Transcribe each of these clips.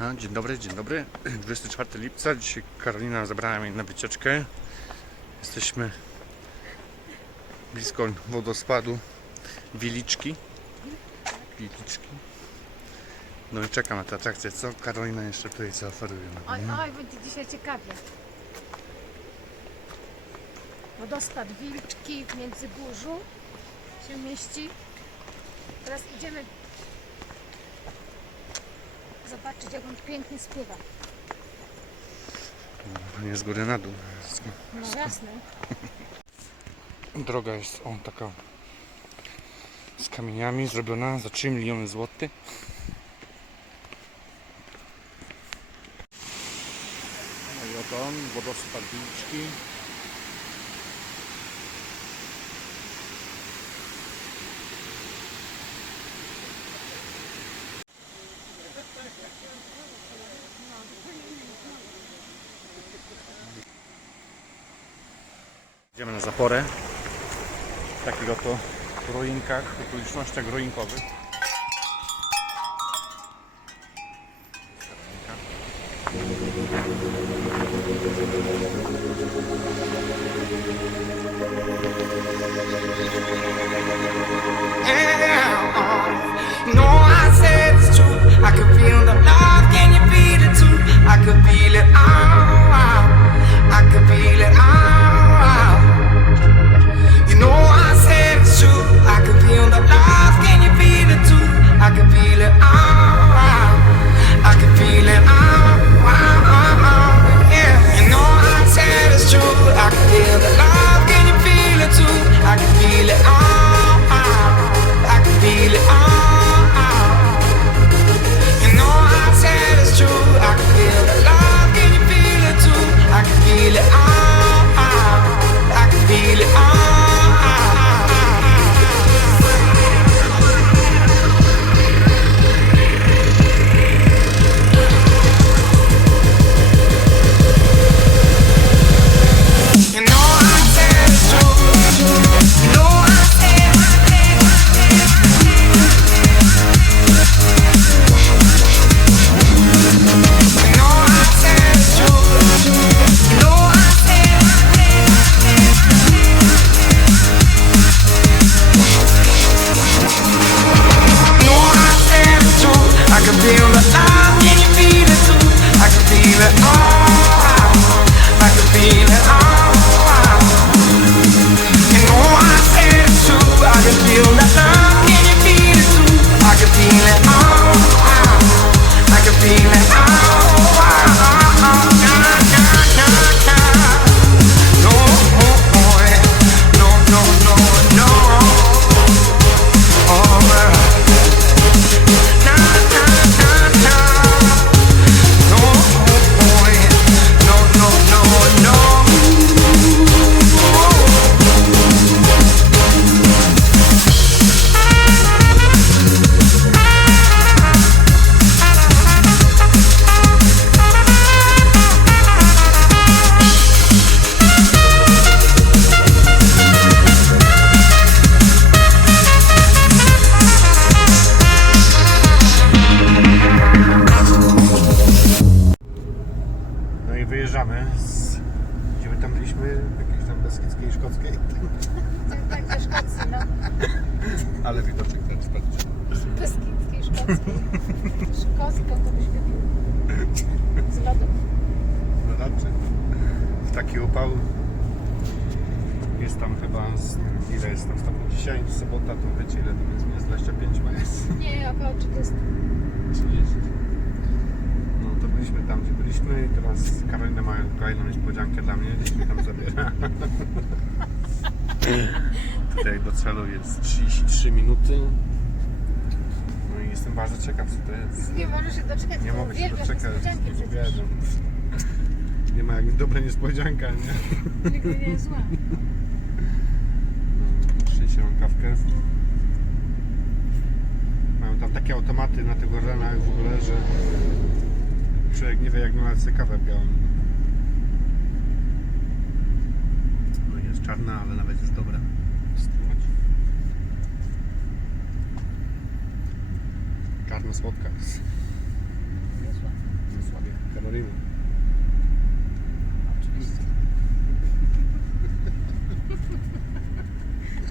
A, dzień dobry, dzień dobry. 24 lipca. Dzisiaj Karolina zabrała mnie na wycieczkę. Jesteśmy blisko wodospadu Wiliczki. Wiliczki. No i czekam na tę atrakcję. Co Karolina jeszcze tutaj zaoferuje Oj, nam? nie? oj, będzie dzisiaj ciekawie. Wodospad Wilczki w Międzygórzu się mieści. Teraz idziemy zobaczyć, jak on pięknie spływa. Nie z góry na dół. No jasne. Droga jest o taka z kamieniami zrobiona za 3 miliony złotych. No i oto on, wodospad Wilczki. Idziemy na zaporę. W takich oto ruinkach, okolicznościach ruinkowych. Szkocką to byś wypił. Z lodu. No dobrze. W taki upał jest tam chyba, z, ile jest tam stopni dzisiaj, sobota, to wiecie ile tam jest, minus 25 ma jest. Nie, około 30. 30. No to byliśmy tam, gdzie byliśmy i teraz Karolina ma kolejną niespodziankę dla mnie, gdzieś mnie tam zabiera. Tutaj do celu jest 33 minuty. No jestem bardzo ciekaw co to jest. Nie możesz się doczekać, Nie bo mogę się uwielbiasz doczekać. niespodzianki przecież. Uwielbiam. Nie ma jak dobra niespodzianka, nie? Nigdy nie jest zła. No, Szczęście mam kawkę. Mają tam takie automaty na tych orlenach w ogóle, że człowiek nie wie jak nalać sobie kawę białą. No jest czarna, ale nawet jest dobra. Czarna słodka jest. Nie zła. Karoliny. Oczywiście.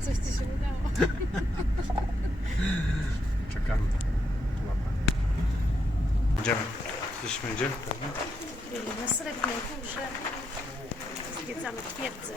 Coś ci się udało. Czekamy. Łapa. Idziemy. Jesteśmy gdzie? Na Srebrnej Górze zwiedzamy twierdzę.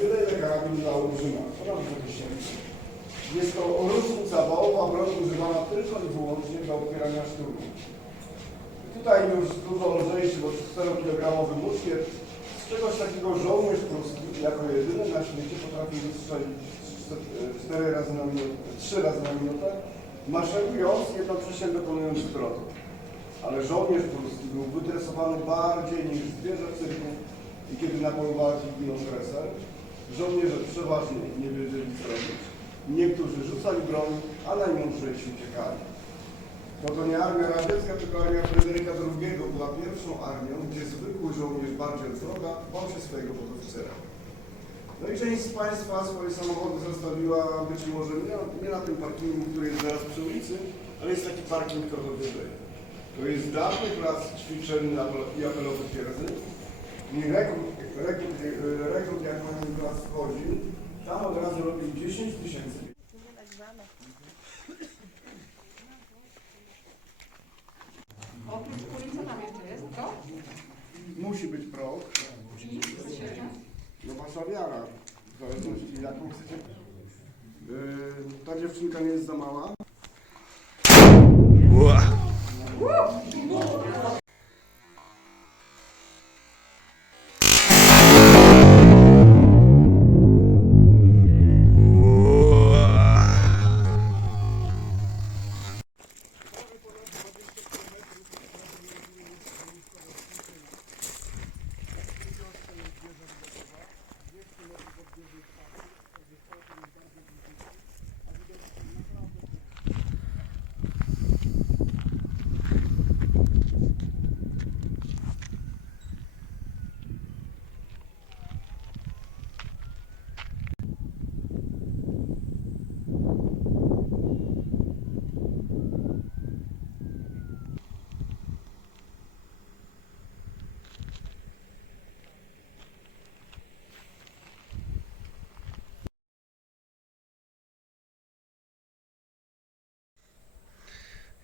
Wydajny karabin dla olbrzyma, ponad 2 tysięcy. Jest to różnica wołowa, broń używana tylko i wyłącznie do opierania szturmu. Tutaj już dużo lżejszy, bo 4-kilogramowy muszkiet. Z czegoś takiego żołnierz pruski jako jedyny na świecie potrafi wystrzelić 4 razy na minutę, 3 razy na minutę, maszerując, jednocześnie dokonując zwrotu. Ale żołnierz pruski był wytresowany bardziej niż zwierzę cyrku i kiedy na polu walki ginął kreser, żołnierze przeważnie nie wiedzieli co robić. Niektórzy rzucali broń, a najmądrzejsi uciekali. No to nie armia radziecka, tylko armia Fryderyka II była pierwszą armią, gdzie zwykły żołnierz bardziej wroga bał się swojego podoficera. No i część z Państwa swoje samochody zostawiła być może nie, nie na tym parkingu, który jest zaraz przy ulicy, ale jest taki parking trochę wyżej. To jest dawny plac apel- i apelowy twierdzy. I rekrut, rekrut, rekrut jak na ten plac wchodzi, tam od razu robi 10 tysięcy. Oprócz kuli, co tam jeszcze jest? To? Musi być prog. No wasza wiara. W zależności jaką chcecie. Yy, ta dziewczynka nie jest za mała. Ua.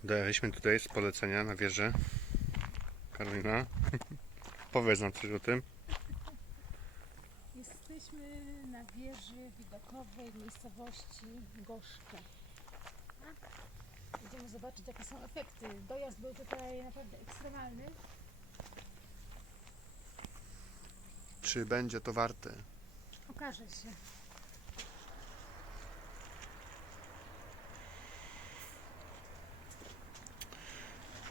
Dojechaliśmy tutaj z polecenia na wieżę. Karolina, powiedz nam coś o tym. Jesteśmy na wieży widokowej w miejscowości Goszcze. Tak? Idziemy zobaczyć, jakie są efekty. Dojazd był tutaj naprawdę ekstremalny. Czy będzie to warte? Okaże się.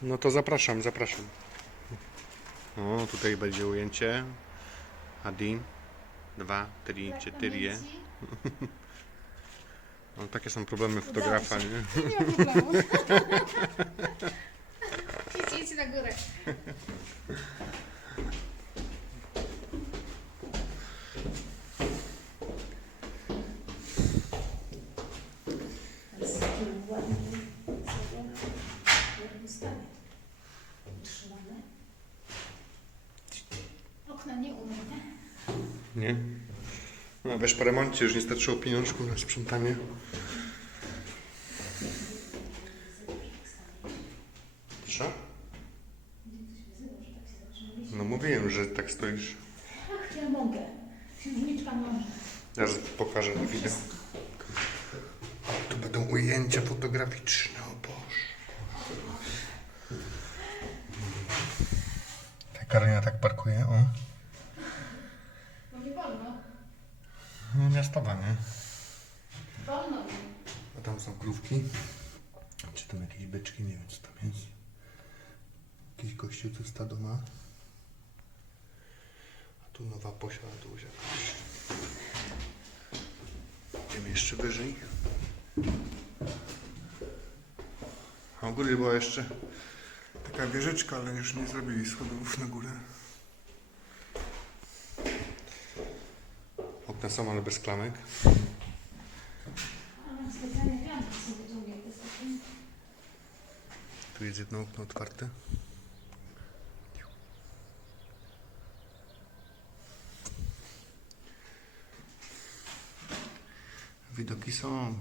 No to zapraszam, zapraszam. O, tutaj będzie ujęcie. Adin. Dwa, trzy, cztery. No, takie są problemy fotografa, nie? Nie ma problemu. Idź, idź na górę. Okna nie umyte. Nie? No wiesz, po remoncie już nie starczyło pieniążków na sprzątanie. Proszę? No mówiłem, że tak stoisz. Ach, ja mogę. Księżniczka może. Zaraz pokażę na wideo. Tu będą ujęcia fotograficzne, o Boże. Ta Karolina tak parkuje, o. No nie wolno. No miastowa, nie? Wolno. A tam są krówki. Czy tam jakieś byczki, nie wiem co tam jest. Jakiś gościu tu stado ma. A tu nowa posiada tu jakaś. Idziemy jeszcze wyżej. A u góry była jeszcze Taka wieżyczka, ale już nie zrobili schodów na górę. Okna są, ale bez klamek. Tu jest jedno okno otwarte. Widoki są.